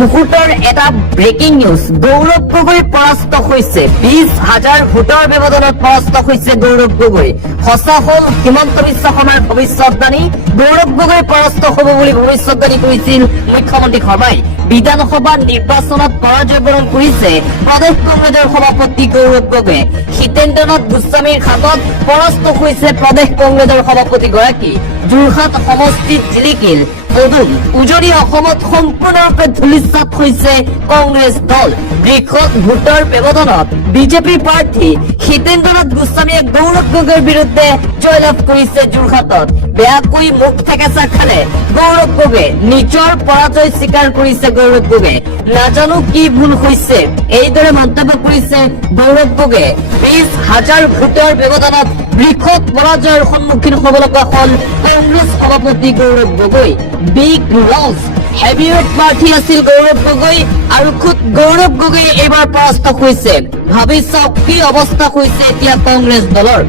মুহূৰ্তৰ এটা breaking news. Gaurav Gogoi পৰাস্ত হৈছে, 20,000 ভোটৰ ব্যৱধানত পৰাস্ত হৈছে গৌৰৱ গগৈ। সঁচা হল হিমন্ত বিশ্ব শৰ্মাৰ ভৱিষ্যৎবাণী। গৌৰৱ গগৈ পৰাস্ত হব বুলি ভৱিষ্যৎবাণী কৰিছিল মুখ্যমন্ত্ৰী শৰ্মাই। বিধানসভা নিৰ্বাচনত পৰাজয় বৰণ কৰিছে প্ৰদেশ কংগ্ৰেছৰ সভাপতি গৌৰৱ গগৈ। হিতেন্দ্ৰনাথ গোস্বামীৰ হাতত পৰাস্ত হৈছে প্ৰদেশ কংগ্ৰেছৰ সভাপতিগৰাকী। যোৰহাট সমষ্টিত জিলিকিল পদুম। উজনি অসমত সম্পূৰ্ণৰূপে ধূলিসাৎ হৈছে কংগ্ৰেছ দল। বৃহৎ ভোটৰ ব্যৱধানত বিজেপি প্ৰাৰ্থী হিতেন্দ্ৰনাথ গোস্বামীয়ে গৌৰৱ গগৈৰ বিৰুদ্ধে জয়লাভ কৰিছে যোৰহাটত। বেয়াকৈ মুখ থেকেচা খালে গৌৰৱ গগৈ, নিজৰ পৰাজয় স্বীকাৰ কৰিছে গৌৰৱ গগৈ। নাজানো কি ভুল হৈছে, এইদৰে মন্তব্য কৰিছে গৌৰৱ গগৈ। 20,000 ভোটৰ ব্যৱধানত বৃহৎ পৰাজয়ৰ সন্মুখীন হব লগা হল কংগ্ৰেছ সভাপতি Gaurav Gogoi. Big loss. Heavyweight প্ৰাৰ্থী আছিল গৌৰৱ গগৈ আৰু খুদ গৌৰৱ গগৈ এইবাৰ পৰাস্ত হৈছে। ভাবি চাওক কি অৱস্থা হৈছে এতিয়া কংগ্ৰেছ দলৰ।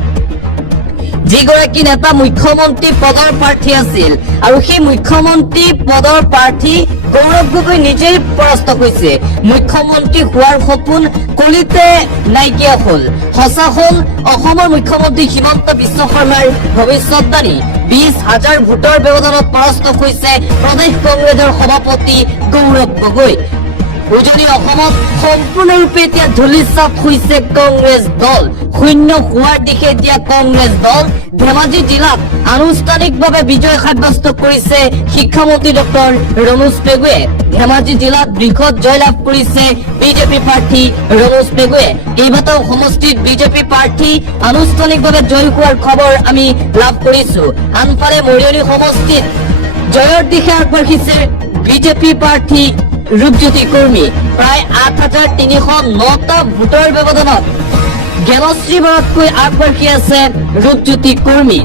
যিগৰাকী নেতা মুখ্যমন্ত্ৰী পদৰ প্ৰাৰ্থী আছিল আৰু সেই মুখ্যমন্ত্ৰী পদৰ প্ৰাৰ্থী গৌৰৱ গগৈ নিজেই পৰাস্ত হৈছে। মুখ্যমন্ত্ৰী হোৱাৰ সপোন কলিতে নাইকিয়া হল। সঁচা হল অসমৰ মুখ্যমন্ত্ৰী হিমন্ত বিশ্ব শৰ্মাৰ ভৱিষ্যৎবাণী। 20,000 ভোটৰ ব্যৱধানত পৰাস্ত হৈছে প্ৰদেশ কংগ্ৰেছৰ সভাপতি গৌৰৱ গগৈ। উজনি অসমত সম্পূৰ্ণৰূপে এতিয়া ধূলিসাৎ হৈছে কংগ্ৰেছ দল। শূন্য হোৱাৰ দিশে এতিয়া কংগ্ৰেছ দল। ধেমাজি জিলাত আনুষ্ঠানিকভাৱে বিজয় সাব্যস্ত কৰিছে শিক্ষামন্ত্ৰী ডক্টৰ ৰমেশ পেগুৱে। ধেমাজি জিলাত বৃহৎ জয়লাভ কৰিছে বিজেপি প্ৰাৰ্থী ৰমেশ পেগুৱে। কেইবাটাও সমষ্টিত বিজেপি প্ৰাৰ্থী আনুষ্ঠানিকভাৱে জয় হোৱাৰ খবৰ আমি লাভ কৰিছো। আনফালে মৰিয়নি সমষ্টিত জয়ৰ দিশে আগবাঢ়িছে বিজেপি প্ৰাৰ্থী ৰূপজ্যোতি কুৰ্মী। প্ৰায় 8,309টা ভোটৰ ব্যৱধানত জ্ঞানশ্ৰী বৰাতকৈ আগবাঢ়ি আছে ৰূপজ্যোতি কুৰ্মী।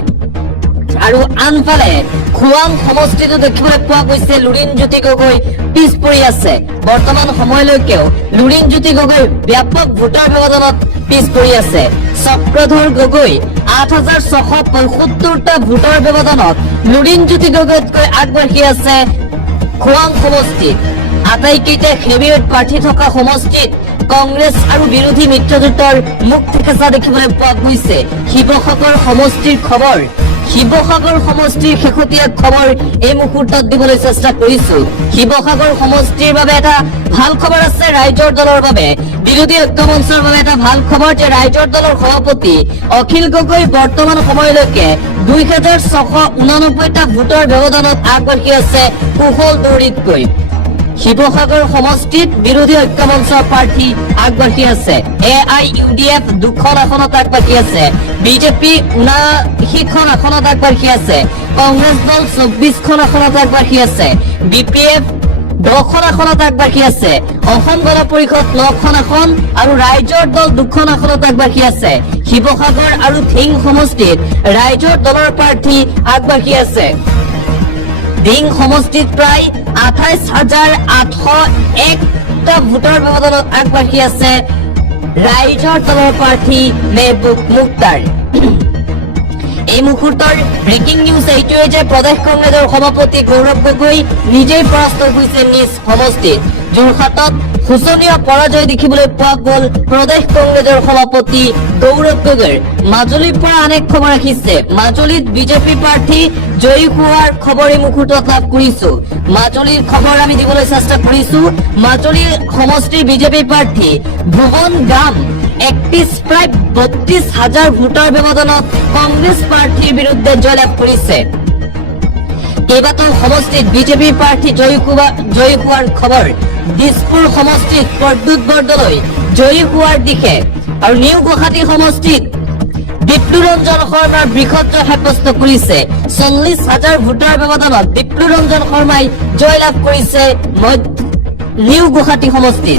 আৰু আনফালে খোৱাং সমষ্টিতো দেখিবলৈ পোৱা গৈছে লুৰিণজ্যোতি গগৈ পিছ পৰি আছে। বৰ্তমান সময়লৈকেও লুৰিণজ্যোতি গগৈ ব্যাপক ভোটৰ ব্যৱধানত পিছ পৰি আছে। চক্ৰধৰ গগৈ 8,675টা ভোটৰ ব্যৱধানত লুৰিণজ্যোতি গগৈতকৈ আগবাঢ়ি আছে খোৱাং সমষ্টিত। আটাইকেইটা হেভিৱেট প্ৰাৰ্থী থকা সমষ্টিত কংগ্ৰেছ আৰু বিৰোধী মিত্ৰজোঁটৰ মুখ থেকেচা দেখিবলৈ পোৱা গৈছে। শিৱসাগৰ সমষ্টিৰ খবৰ, শিৱসাগৰ সমষ্টিৰ শেহতীয়া খবৰ এই মুহূৰ্তত দিবলৈ চেষ্টা কৰিছো। শিৱসাগৰ সমষ্টিৰ বাবে এটা ভাল খবৰ আছে ৰাইজৰ দলৰ বাবে। বিৰোধী ঐক্য মঞ্চৰ বাবে এটা ভাল খবৰ যে ৰাইজৰ দলৰ সভাপতি অখিল গগৈ বৰ্তমান সময়লৈকে 2,689টা ভোটৰ ব্যৱধানত আগবাঢ়ি আছে কুশল দৌৰিতকৈ। শিৱসাগৰ সমষ্টিত বিৰোধী ঐক্য মঞ্চৰ প্ৰাৰ্থী আগবাঢ়ি আছে। AIUDF 2খন আসনত আগবাঢ়ি আছে। বিজেপি 79খন আসনত আগবাঢ়ি আছে। কংগ্ৰেছ দল 24খন আসনত আগবাঢ়ি আছে। BPF 10খন আসনত আগবাঢ়ি আছে। অসম গণ পৰিষদ 9খন আসন আৰু ৰাইজৰ দল 2খন আসনত আগবাঢ়ি আছে। শিৱসাগৰ আৰু ধিং সমষ্টিত ৰাইজৰ দলৰ প্ৰাৰ্থী আগবাঢ়ি আছে। ধিং সমষ্টিত প্ৰায় 28,801টা ভোটৰ ব্যৱধানত আগবাঢ়ি আছে ৰাইজৰ দলৰ প্ৰাৰ্থী মেহবুব মুখতাৰ। এই মুহূৰ্তৰ ব্ৰেকিং নিউজ এইটোৱে যে প্ৰদেশ কংগ্ৰেছৰ সভাপতি গৌৰৱ গগৈ নিজেই পৰাস্ত হৈছে নিজ সমষ্টিত। যোৰহাটত শোচনীয় পৰাজয় দেখিবলৈ পোৱা গ'ল প্ৰদেশ কংগ্ৰেছৰ সভাপতি গৌৰৱ গগৈৰ। মাজুলীৰ পৰা আন এক খবৰ আহিছে। মাজুলীত বিজেপি প্ৰাৰ্থী জয়ী হোৱাৰ খবৰ এই মুহূৰ্তত লাভ কৰিছো। মাজুলীৰ খবৰ আমি দিবলৈ চেষ্টা কৰিছো। মাজুলীৰ সমষ্টিৰ বিজেপি প্ৰাৰ্থী ভুৱন গাম 31 প্ৰায় 32,000 ভোটৰ ব্যৱধানত কংগ্ৰেছ প্ৰাৰ্থীৰ বিৰুদ্ধে জয়লাভ কৰিছে। কেইবাটাও সমষ্টিত বিজেপি প্ৰাৰ্থী জয়ী হোৱাৰ খবৰ। দিছপুৰ সমষ্টিত প্ৰদ্যুৎ বৰদলৈ জয়ী হোৱাৰ দিশে আৰু নিউ গুৱাহাটী সমষ্টিত বিপ্লু ৰঞ্জন শৰ্মাৰ বৃহৎ জয় সাব্যস্ত কৰিছে। 40,000 ভোটৰ ব্যৱধানত বিপ্লু ৰঞ্জন শৰ্মাই জয়লাভ কৰিছে নিউ গুৱাহাটী সমষ্টিত।